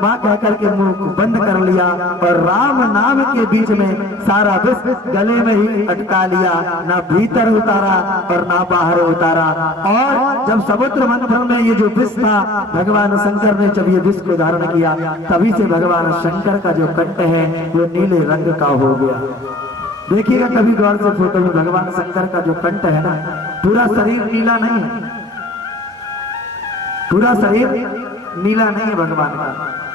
माँ कहकर के मुंह को बंद कर लिया और राम नाम के बीच में सारा विष गले में ही अटका लिया, ना भीतर उतारा और ना बाहर उतारा। और जब समुद्र मंथन में ये जो विष था, भगवान शंकर ने जब ये विष को धारण किया, तभी से भगवान शंकर का जो कंठ है वो नीले रंग का हो गया। देखिएगा कभी गौर से फोटो में, भगवान शंकर का जो कंठ है ना, पूरा शरीर नीला नहीं है, पूरा शरीर नीला नहीं है भगवान का,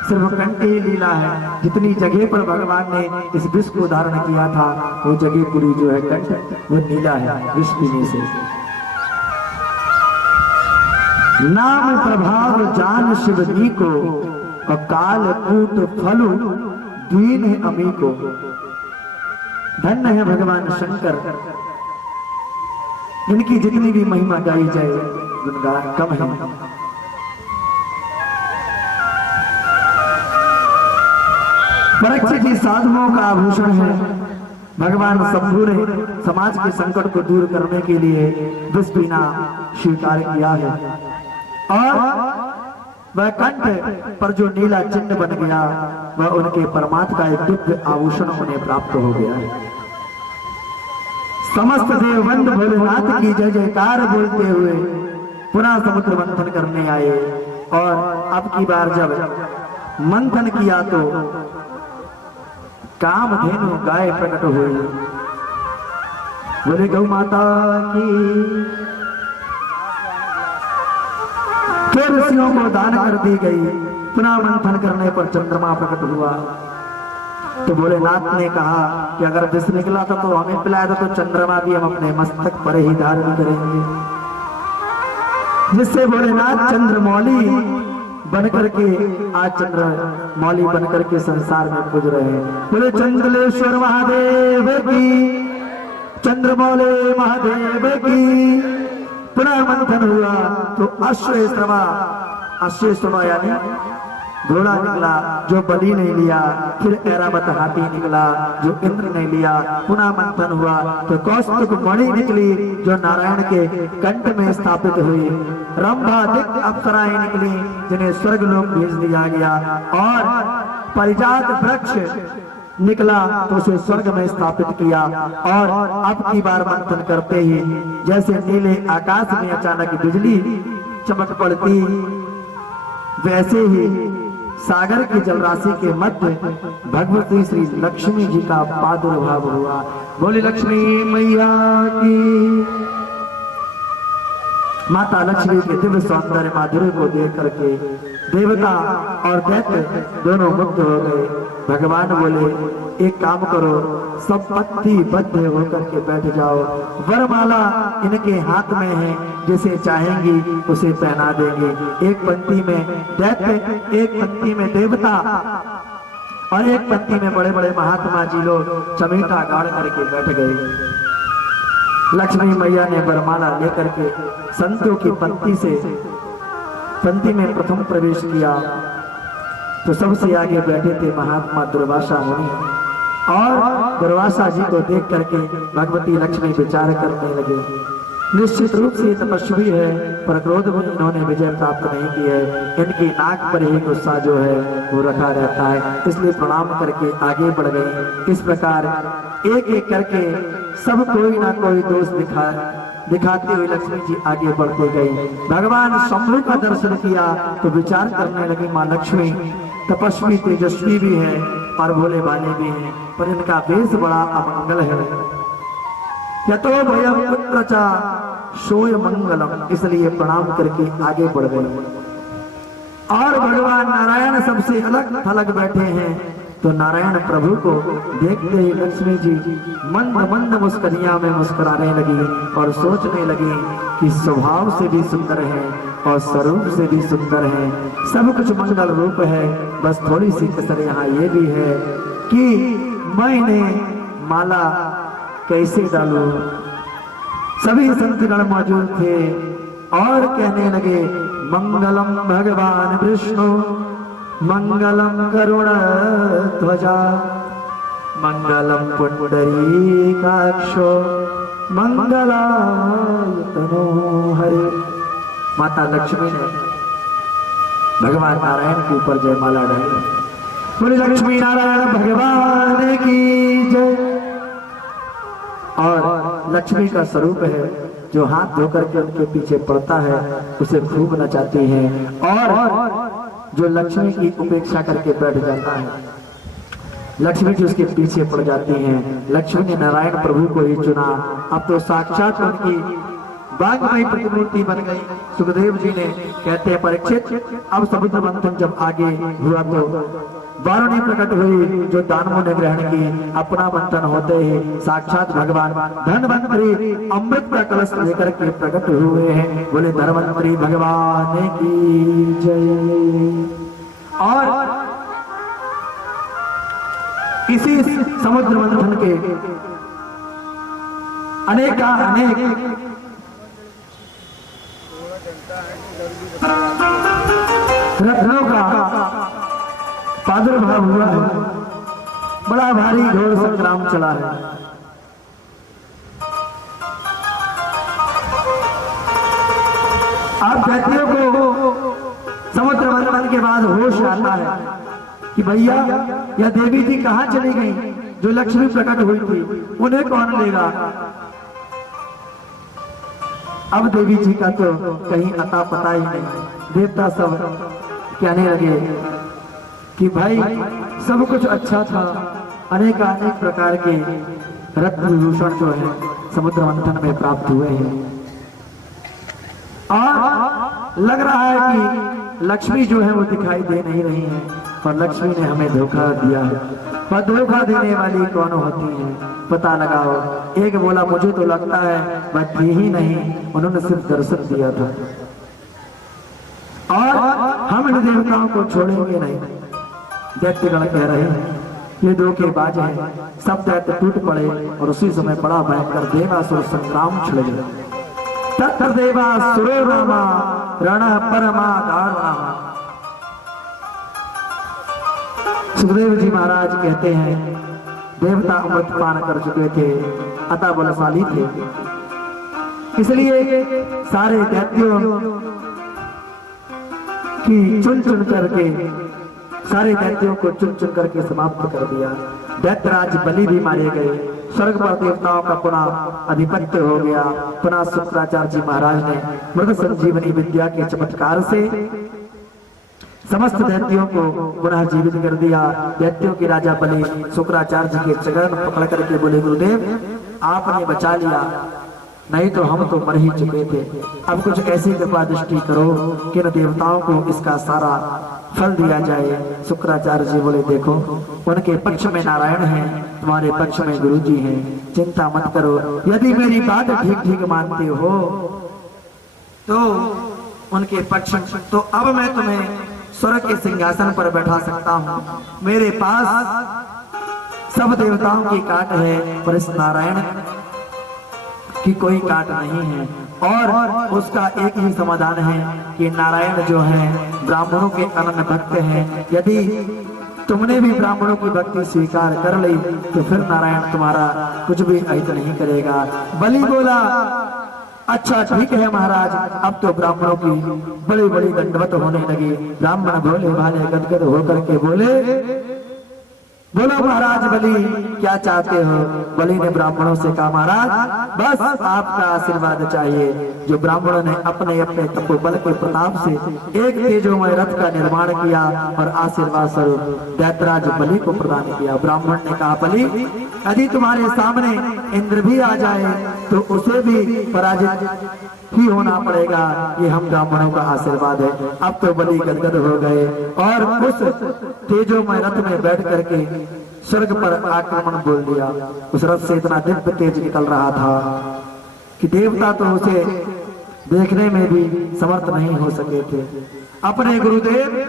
सिर्फ कंठ ही नीला है। जितनी जगह पर भगवान ने इस विष को धारण किया था, वो जगह पूरी जो है कंठ वो नीला है विष पीने से। नाम प्रभाव जान शिवनी को, काल कूट फलु दीन अमी को। धन्य है भगवान शंकर, इनकी जितनी भी महिमा गाई जाए गुणगान कम है। परीक्षित जी साधुओं का आभूषण है। भगवान शंभु ने समाज के संकट को दूर करने के लिए विष पीना स्वीकार किया है, और वह कंठ पर जो नीला चिन्ह बन गया, वह उनके परमात्मा का एक दिव्य आभूषण उन्हें प्राप्त हो गया है। समस्त देवबंद भोलेनाथ की जय जयकार बोलते हुए पुनः समुद्र मंथन करने आए, और अब की बार जब मंथन किया तो कामधेनु गाय प्रकट हुई। बोले गौ माता की, तो ऋषियों को दान कर दी गई। पुनः मंथन करने पर चंद्रमा प्रकट हुआ, तो भोलेनाथ ने कहा कि अगर विष निकला था तो हमें पिलाया था, तो चंद्रमा भी हम अपने मस्तक पर ही धारण करेंगे, जिससे भोलेनाथ चंद्रमौली बनकर के आज चंद्रमौली बनकर के संसार में पूज रहे हैं। बोले चंद्रलेश्वर महादेव की, चंद्रमौली महादेव की। पुनः मंथन हुआ तो अश्वेश्रमा यानी घोड़ा निकला जो बलि नहीं लिया, फिर ऐरावत हाथी निकला जो इंद्र ने लिया। पुनः मंथन हुआ तो कौस्तुभ मणि निकली जो नारायण के कंठ में स्थापित हुई। रंभादिक अप्सराएं निकली जिन्हें स्वर्ग लोक भेज दिया गया, और परिजात वृक्ष निकला तो उसे स्वर्ग में स्थापित किया। और अब की बार मंथन करते ही जैसे नीले आकाश में अचानक बिजली चमक पड़ती, वैसे ही सागर की जलराशि के मध्य भगवती श्री लक्ष्मी जी का प्रादुर्भाव हुआ। बोली लक्ष्मी मैया की। माता लक्ष्मी के दिव्य सौंदर्य माधुर्य को देख करके देवता और दैत्य दोनों मुक्त हो गए। भगवान बोले एक काम करो, सब पत्ती बद्ध होकर के बैठ जाओ, वरमाला इनके हाथ में है, जिसे चाहेंगी उसे पहना देंगे। एक पंक्ति में दैत्य, एक पंक्ति में देवता, और एक पंक्ति में बड़े बड़े महात्मा जी लोग चमेटा गाड़ करके बैठ गए। लक्ष्मी मैया ने वरमाला लेकर के संतों की पंक्ति में प्रथम प्रवेश किया, तो सबसे आगे बैठे थे महात्मा दुर्वासा मुनि, और दुर्वासा जी को देख करके भगवती लक्ष्मी विचार करने लगे। निश्चित रूप से तपस्वी है, पर क्रोध में इन्होंने विजय प्राप्त नहीं की है, इनकी नाक पर ही गुस्सा जो है वो रखा रहता है, इसलिए प्रणाम करके आगे बढ़ गए। इस प्रकार एक एक करके सब कोई ना कोई दोष दिखाते हुए लक्ष्मी जी आगे बढ़ते गई। भगवान शंभु का दर्शन किया तो विचार करने लगी, माँ लक्ष्मी तपस्वी तेजस्वी भी है और भोले भाले भी हैं, पर इनका वेश बड़ा अमंगल है। यतो भयम पुत्रचा सोय मंगलम, इसलिए प्रणाम करके आगे बढ़ गए। और भगवान नारायण सबसे अलग थलग बैठे हैं, तो नारायण प्रभु को देखते ही लक्ष्मी जी मंद मंद मुस्कुरिया में मुस्कुराने लगी और सोचने लगी कि स्वभाव से भी सुंदर है और स्वरूप से भी सुंदर है, सब कुछ मंगल रूप है, बस थोड़ी सी कसर यहाँ ये भी है कि मैं इन्हें माला कैसे डालूं। सभी संतगण मौजूद थे और कहने लगे, मंगलम भगवान विष्णु, मंगलम करुण ध्वजा, मंगलम पुंडरीकाक्षो, मंगलाय तनो हरे। माता लक्ष्मी ने भगवान नारायण के ऊपर जयमाला डाली। बोले लक्ष्मी नारायण भगवान की जय। और लक्ष्मी का स्वरूप है जो हाथ धोकर के उनके पीछे पड़ता है उसे खूब नचाती है, और जो लक्ष्मी की उपेक्षा करके बैठ जाता है लक्ष्मी जी उसके पीछे पड़ जाती हैं। लक्ष्मी ने नारायण प्रभु को ही चुना। अब तो साक्षात उनकी बागमयी प्रतिमूर्ति बन गई। सुखदेव जी ने कहते हैं परीक्षित, अब समुद्र मंथन जब आगे हुआ तो वारुणी प्रकट हुई जो दानवों ने ग्रहण की। अपना मंथन होते ही साक्षात भगवान धन्वंतरी अमृत का कलश लेकर के प्रकट हुए हैं। बोले धन्वंतरी भगवान की जय। और इसी समुद्र मंथन के अनेक रत्नों का प्रादुर्भाव हुआ है। बड़ा भारी घोर संग्राम चला है। आप दैत्यों को समुद्र मंथन के बाद होश आता है कि भैया यह देवी जी कहां चली गई जो लक्ष्मी प्रकट हुई थी, उन्हें कौन लेगा। अब देवी जी का तो कहीं अता पता ही नहीं। देवता सब कहने लगे कि भाई सब कुछ अच्छा था, अनेक प्रकार के रत्न विभूषण जो है समुद्र मंथन में प्राप्त हुए हैं, और लग रहा है कि लक्ष्मी जो है वो दिखाई दे नहीं रही है, और लक्ष्मी ने हमें धोखा दिया है। पर धोखा देने वाली कौन होती है पता लगाओ। एक बोला मुझे तो लगता है वह थी ही नहीं, उन्होंने सिर्फ दर्शन दिया था, और हम इन देवताओं को छोड़ेंगे नहीं। दैत्यगण कह रहे हैं ये धोखेबाज है। सब दैत्य टूट पड़े और उसी समय बड़ा भयंकर देवासुर संग्राम छिड़ गया। तत्र देवासुरो रामा रण परमा दारुणा। सुखदेव जी महाराज कहते हैं देवता अमृत पान कर चुके थे, अतः बलशाली थे, इसलिए सारे दैत्यों की चुन चुन करके सारे दैत्यों को चुन चुन करके समाप्त कर दिया। दैत्यराज बलि भी मारे गए। स्वर्ग पर देवताओं का पुनः अधिपत्य हो गया। पुनः शुक्राचार्य जी महाराज ने मृत संजीवनी विद्या के चमत्कार से समस्त दैत्यों को पुनः जीवित कर दिया। दैत्यों के राजा बलि शुक्राचार्य जी के चरण पकड़ करके बोले गुरुदेव आपने बचा लिया, नहीं तो हम तो मर ही चुके थे। अब कुछ ऐसी कृपा दृष्टि करो कि न देवताओं को इसका सारा फल दिया जाए। शुक्राचार्य जी बोले देखो उनके पक्ष में नारायण हैं, तुम्हारे पक्ष में गुरु जी हैं, चिंता मत करो। यदि मेरी बात ठीक ठीक मानते हो तो उनके पक्ष तो अब मैं तुम्हें स्वर्ग के सिंहासन पर बैठा सकता हूँ। मेरे पास सब देवताओं की काट है पर इस नारायण की कोई काट नहीं है, और उसका एक ही समाधान है कि नारायण जो है ब्राह्मणों के अनन्य भक्त हैं। यदि तुमने भी ब्राह्मणों की भक्ति स्वीकार कर ली तो फिर नारायण तुम्हारा कुछ भी अहित नहीं करेगा। बलि बोला अच्छा ठीक है महाराज, अब तो ब्राह्मणों की बड़ी बड़ी दंडवत होने लगी। ब्राह्मण भोले भाले गदगद होकर के बोले बोलो महाराज बलि क्या चाहते हो। बलि ने ब्राह्मणों से कहा महाराज बस आपका आशीर्वाद चाहिए। जो ब्राह्मणों ने अपने अपने तपोबल के प्रताप से एक तेजोमय रथ का निर्माण किया और आशीर्वाद स्वरूप दैत्यराज बलि को प्रदान किया। ब्राह्मण ने कहा बलि यदि तुम्हारे सामने इंद्र भी आ जाए तो उसे भी पराजित ही होना पड़ेगा, ये हम ब्राह्मणों का आशीर्वाद है। अब तो बलि गदगद हो गए और उस तेजोमय रथ में बैठ करके स्वर्ग पर आक्रमण बोल दिया। उस रथ से इतना दिव्य तेज निकल रहा था कि देवता तो उसे देखने में भी समर्थ नहीं हो सके थे। अपने गुरुदेव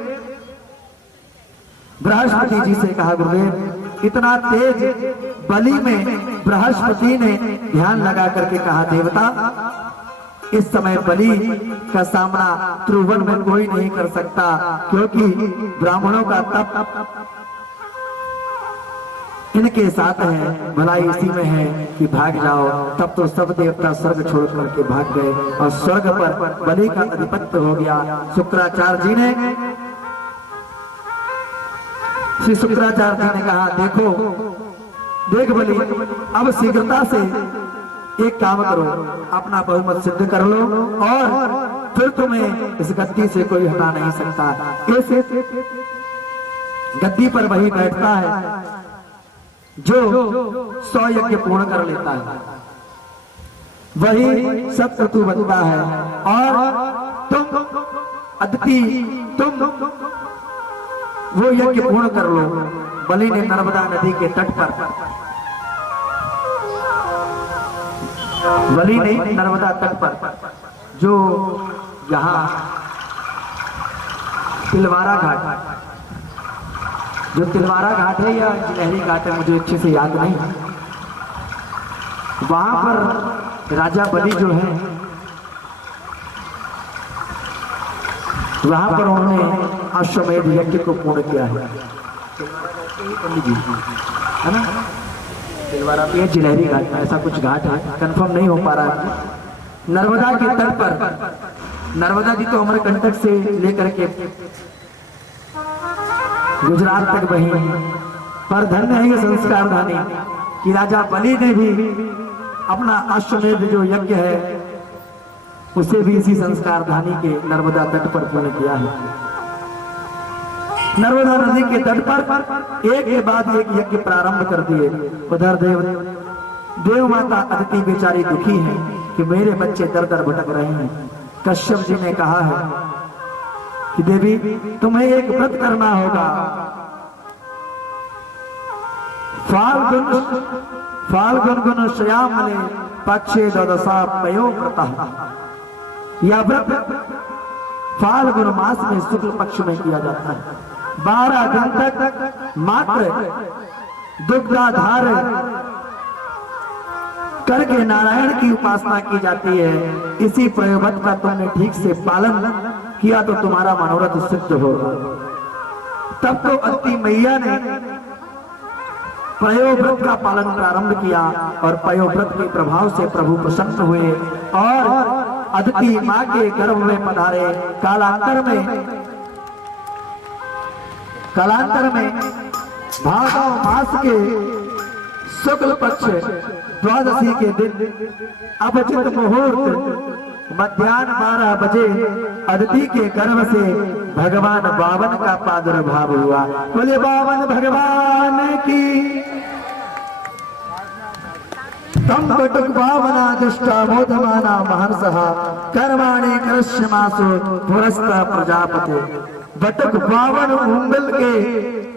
बृहस्पति जी से कहा गुरुदेव इतना तेज बलि में बृहस्पति ने ध्यान लगा करके कहा देवता इस समय बलि का सामना त्रिभुवन में कोई नहीं कर सकता, क्योंकि ब्राह्मणों का तप इनके साथ है, भलाई इसी में है कि भाग जाओ। तब तो सब देवता स्वर्ग छोड़ करके भाग गए और स्वर्ग पर बलि का अधिपत्य हो गया। शुक्राचार्य जी ने श्री शुक्राचार्य जी ने कहा, देखो देख बलि, अब शीघ्रता से एक काम करो, अपना बहुमत सिद्ध कर लो और फिर तुम्हें इस गद्दी से कोई हटा नहीं सकता। कैसे? गद्दी पर वही बैठता है जो 100 यज्ञ पूर्ण कर लेता है, वही सतक्रतु बनता है। और तुम अदिति, तुम वो यज्ञ पूर्ण कर लो। बलि ने नर्मदा नदी के तट पर, बलि ने नर्मदा तट पर, जो यहाँ तिलवारा घाट, जो तिलवारा घाट है या जिलहरी घाट है मुझे अच्छे से याद नहीं, वहां पर राजा बलि जो है, वहां पर उन्होंने अश्वमेध यज्ञ को पूर्ण किया है ना। तिलवारा पे जिलहरी घाट में ऐसा कुछ घाट है, कंफर्म नहीं हो पा रहा है। नर्मदा के तट पर, नर्मदा जी तो अमरकंटक से लेकर के गुजरात तक बही, पर धन्य है ये संस्कार धानी कि राजा बलि ने भी अपना अश्वमेध जो यज्ञ है उसे भी इसी संस्कार धानी के नर्मदा तट पर पूर्ण किया है। नर्मदा नदी के तट पर एक के बाद एक यज्ञ प्रारंभ कर दिए। उधर देव माता अदिति बेचारी दुखी है कि मेरे बच्चे दर दर भटक रहे हैं। कश्यप जी ने कहा है कि देवी तुम्हें एक व्रत करना होगा, फाल्गुन गुण श्यामले पक्षे द्वादशा पयो व्रतः। यह व्रत फाल्गुन मास में शुक्ल पक्ष में किया जाता है। 12 दिन तक मात्र दुग्धाधार करके नारायण की उपासना की जाती है। इसी प्रयोव्रत का तुमने ठीक से पालन किया तो तुम्हारा मनोरथ सिद्ध होगा। तब तो अदिति मैया ने पयोव्रत का पालन प्रारंभ किया और पयोव्रत के प्रभाव से प्रभु प्रसन्न हुए और अदिति मां के गर्भ में पधारे। कालांतर में भादव मास के शुक्ल पक्ष द्वादशी के दिन अभिजित मुहूर्त मध्याह्न 12 बजे अदिति के गर्भ से भगवान बावन का प्रादुर्भाव हुआ। बोले बावन भगवान की। तम बटुक भावना दुष्टा मोदमाना महर्षः कर्माणि करिष्यमासु पुरस्ता प्रजापते। बटुक बावन उंगल के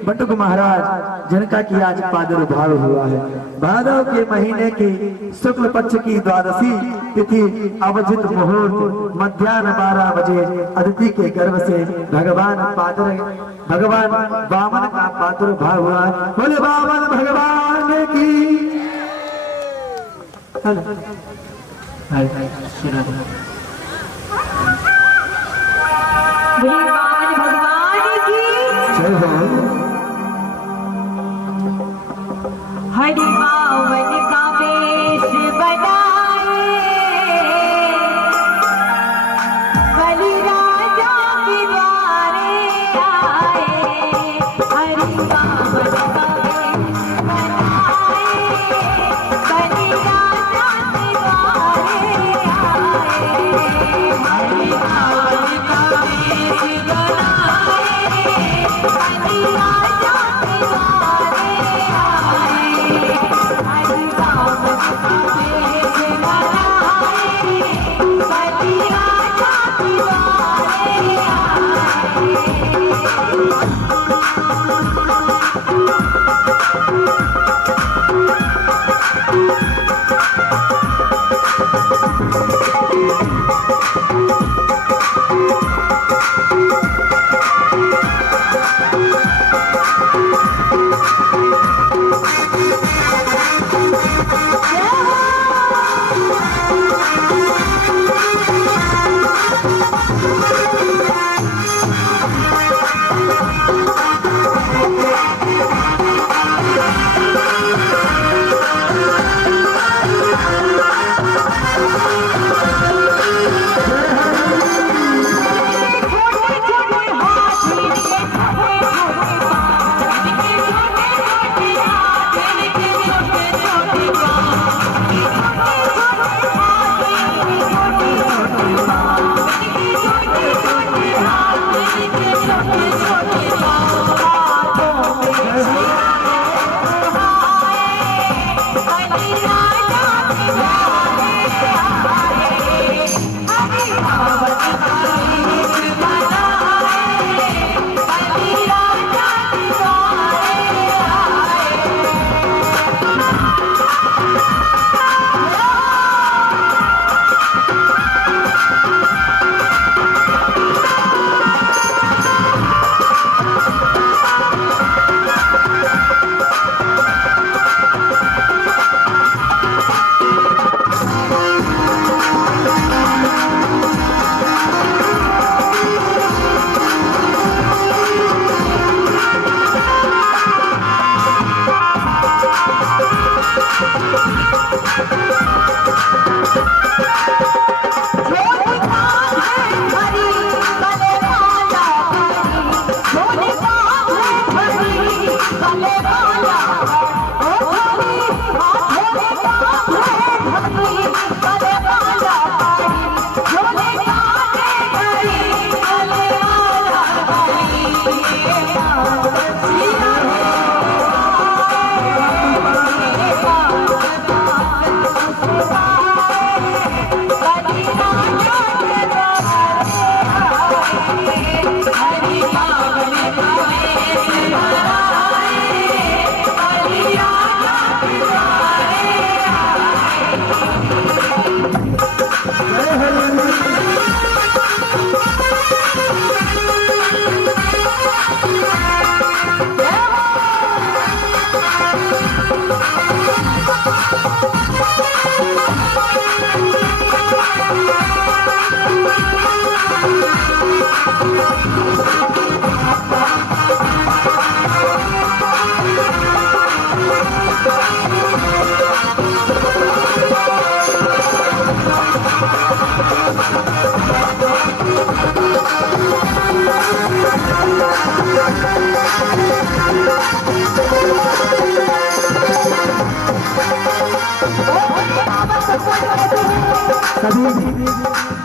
बटुक महाराज जिनका की आज प्रादुर्भाव हुआ है। भादव के महीने की शुक्ल पक्ष की द्वादशी तिथि अभिजित मुहूर्त मध्याह्न 12 बजे अदिति के गर्भ से भगवान वामन का प्रादुर्भाव हुआ। बोले वामन भगवान की। हरि बावन का वेश बनाए बलि राजा के द्वारे आए। हरि बावन का वेश बनाए बलि राजा के द्वारे आए। हरि बावन का वेश बनाए बलि राजा के द्वारे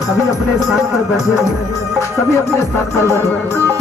सभी अपने स्थान पर बैठे हैं, सभी अपने स्थान पर बैठे हैं।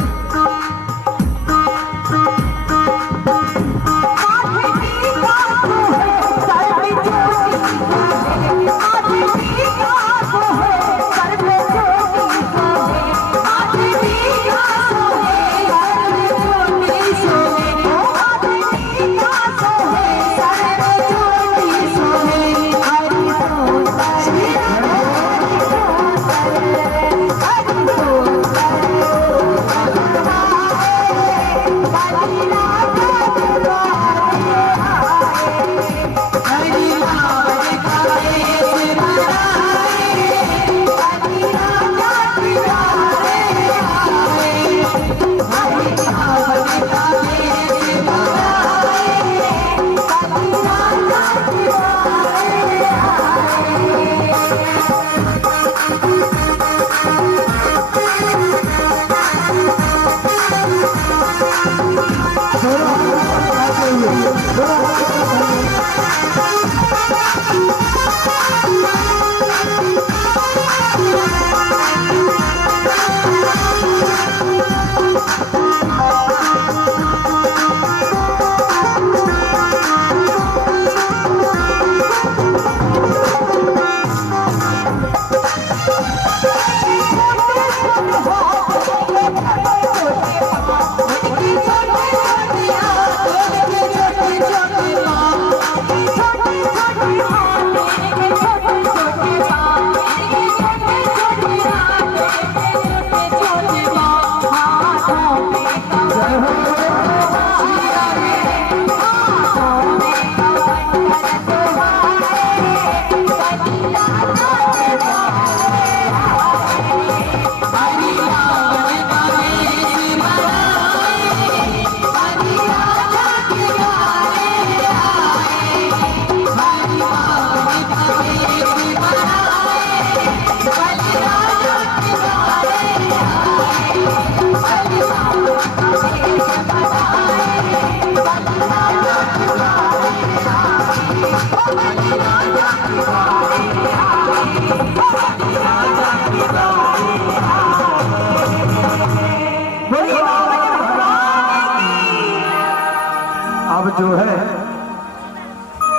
अब जो है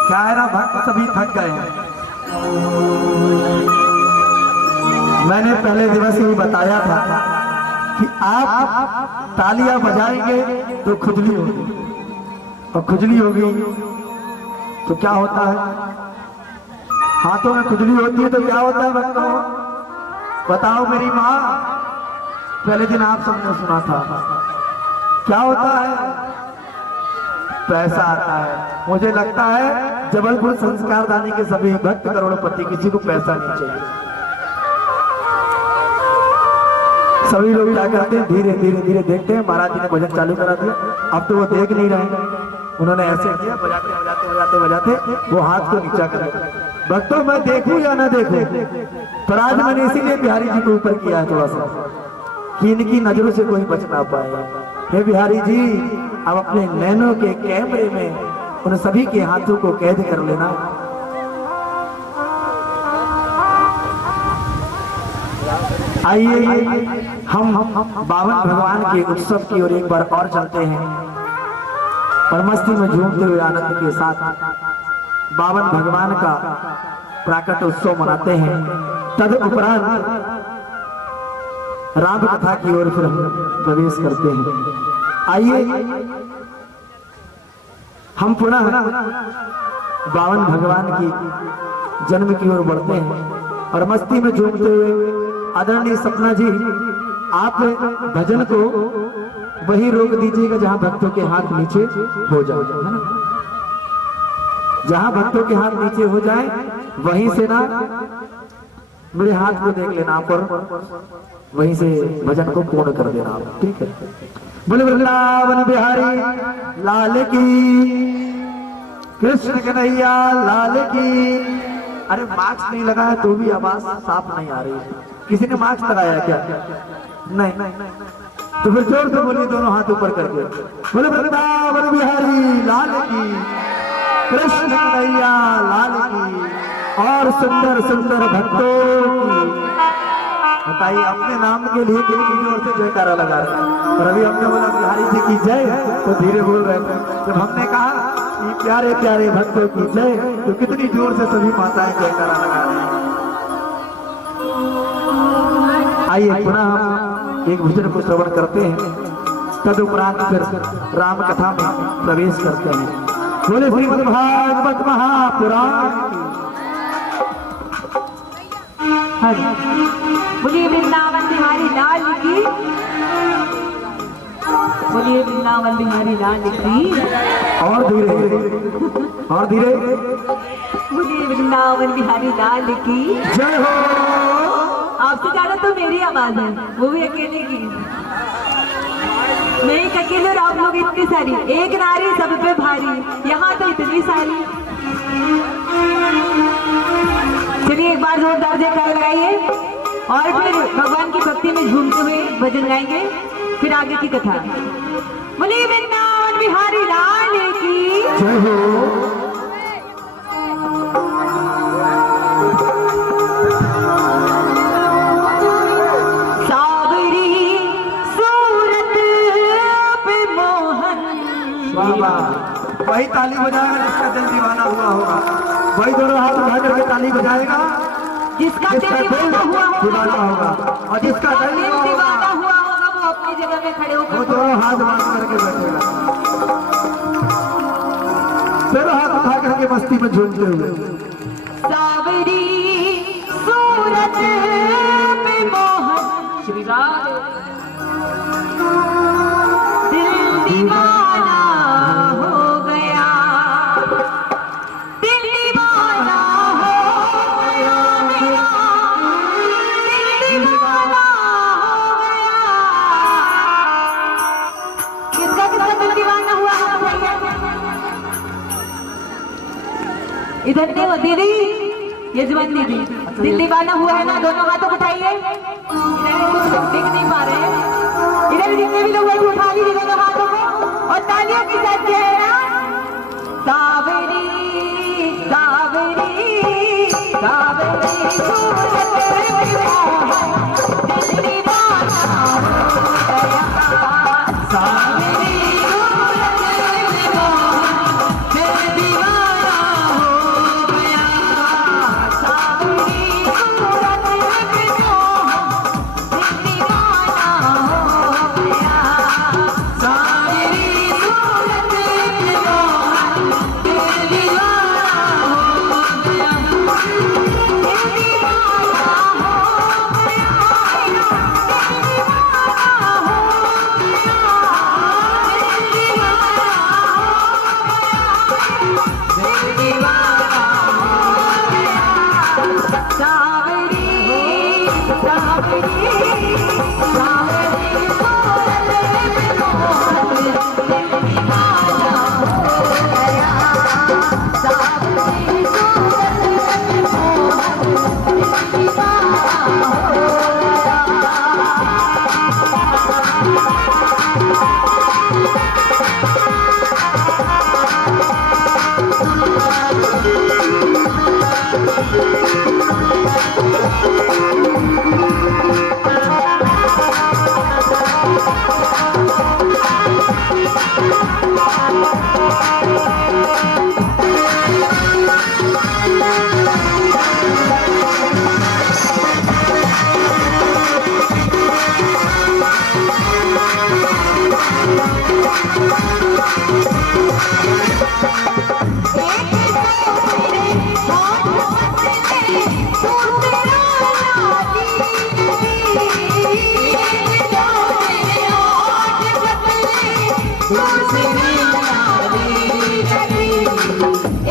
क्या है ना, भक्त सभी थक गए हैं। मैंने पहले दिवस ही बताया था कि आप तालियां बजाएंगे तो खुजली होगी, और खुजली होगी तो क्या होता है, हाथों में खुजली होती है तो क्या होता है भक्तों, बताओ मेरी माँ, पहले दिन आप सबने सुना था, क्या होता है, पैसा आता है। मुझे लगता है जबलपुर संस्कार दानी के सभी भक्त करोड़पति, किसी को पैसा नहीं चाहिए। सभी लोग क्या करते हैं, धीरे धीरे धीरे देखते हैं, महाराज जी ने भजन चालू करा दिया, अब तो वो देख नहीं रहे, उन्होंने ऐसे किया, बजाते बजाते बजाते बजाते वो हाथ को नीचा कर दिया। भक्तों मैं देखूं या ना देखूं, पर आज मैंने इसीलिए बिहारी जी को ऊपर किया है थोड़ा सा, कि इनकी नजरों से कोई बच ना पाए। हे बिहारी जी, अब अपने नैनों के कैमरे में उन सभी के हाथों को कैद कर लेना। आइए हम बावन भगवान के उत्सव की ओर एक बार और चलते हैं, और मस्ती में झूमते हुए आनंद के साथ बावन भगवान का प्राकट उत्सव मनाते हैं। तद उपरांत राम कथा की ओर फिर हम प्रवेश करते हैं। आइए हम पुनः बावन भगवान की जन्म की ओर बढ़ते हैं, और मस्ती में झूमते हुए आदरणीय सपना जी, आप भजन को वही रोक दीजिएगा जहां भक्तों के हाथ नीचे हो जाए, है ना। जहां भक्तों के हाथ नीचे हो जाए वहीं से ना मेरे हाथ को देख लेना आप और वहीं से भजन को पूर्ण कर देना आप, ठीक है। बोले वृंदावन बिहारी लाल की, कृष्ण कन्हैया लाल की। अरे मास्क नहीं लगा है तो भी आवाज साफ नहीं आ रही। किसी ने मास्क लगाया क्या? नहीं। तो फिर जोर से बोलिए दोनों हाथ ऊपर करके, बोले वृंदावन बिहारी लाल की, कृष्ण कन्हैया लाल की। और सुंदर सुंदर भक्तों की बताइए अपने नाम के लिए कितनी जोर से जयकारा लगा रहे हैं। और अभी हमने बोला बिहारी जी की जय तो धीरे बोल रहे थे। जब हमने कहा कि प्यारे प्यारे भक्तों की जय तो कितनी जोर से सभी माताएं जयकारा लगा रहे हैं। आइए पुनः हम एक भजन को श्रवण करते हैं, तदुपरांत फिर राम कथा में प्रवेश करते हैं। बोले श्रीमद् भागवत महापुराण की। बोलिए वृंदावन बिहारी लाल की, बोलिए वृंदावन बिहारी लाल की। और धीरे और धीरे, बोलिए वृंदावन बिहारी लाल की जय हो। आपसे ज्यादा तो मेरी आवाज है, वो भी अकेले की। मैं एक अकेले और आप लोग इतनी सारी, एक नारी सब पे भारी, यहाँ तो इतनी सारी। चलिए एक बार जोरदार जयकारा लगाइए और फिर भगवान की भक्ति में झूमते हुए भजन गाएंगे, फिर आगे की कथा। बोलिए वृंदावन बिहारी लाल की जय हो। सावरी सूरत पे मोहन। बाबा वही ताली बजाएगा जिसका दिल दीवाना हुआ होगा, वही दोनों हाथ उठा करके ताली बजाएगा जिसका दिल दीवाना होगा। और जिसका दिल दीवाना हुआ होगा वो अपनी जगह में खड़े होकर वो दोनों हाथ बांध करके बैठेगा, दोनों हाथ उठा करके मस्ती में झूमते हुए। सावरी सूरत पे मोहन श्री राधे, दिल दीवाना हो गया, दिल दीवाना हो गया मेरा, दिल दीवाना हो गया। किसका किसका दिल दीवाना हुआ है भैया? इधर नहीं हो दीदी, यजमान दीदी, दिल दीवाना हुआ है ना? दोनों हाथों को उठाइए। इधर कुछ लोग देख नहीं पा रहे हैं, इधर जितने भी लोग हैं उठा लीजिए दोनों हाथों को और तालियों के साथ जय सावरी सावरी सावरी सूरत पे मोहन, दिल दीवाना हो गया। सावरी सूरत पे मोहन, दिल दीवाना हो गया। सावरी सूरत पे मोहन, दिल दीवाना हो गया। सावरी सूरत पे मोहन, दिल दीवाना हो गया। दिल दीवाना हो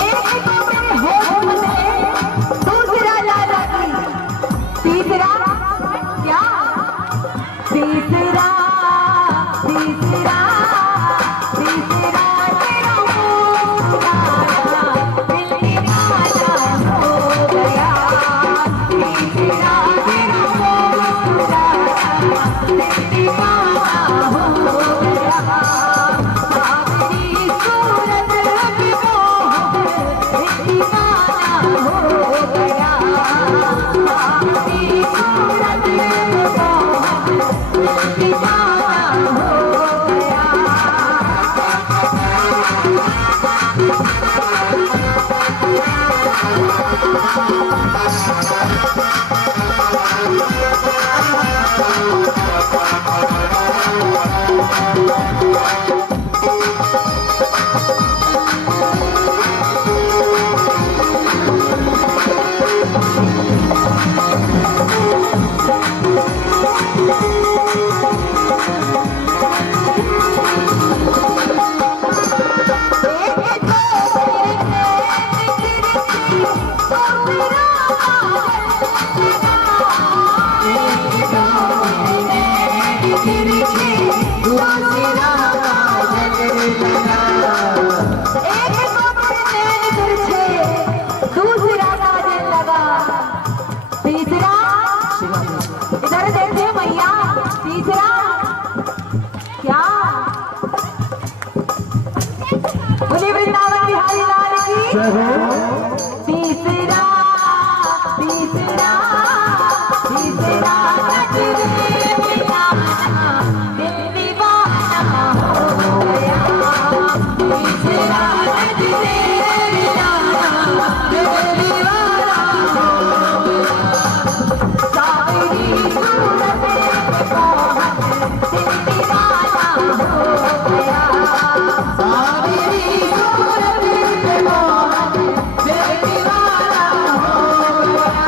एक जय हो। तीसरा तीसरा तीसरा नजरे मिलाना दिल दीवाना हो गया। तीसरा नजरे मिलाना दिल दीवाना हो गया। सावरी सूरत पे मोहन दिल दीवाना हो गया। सावरी सूरत पे मोहन दिल दीवाना हो गया।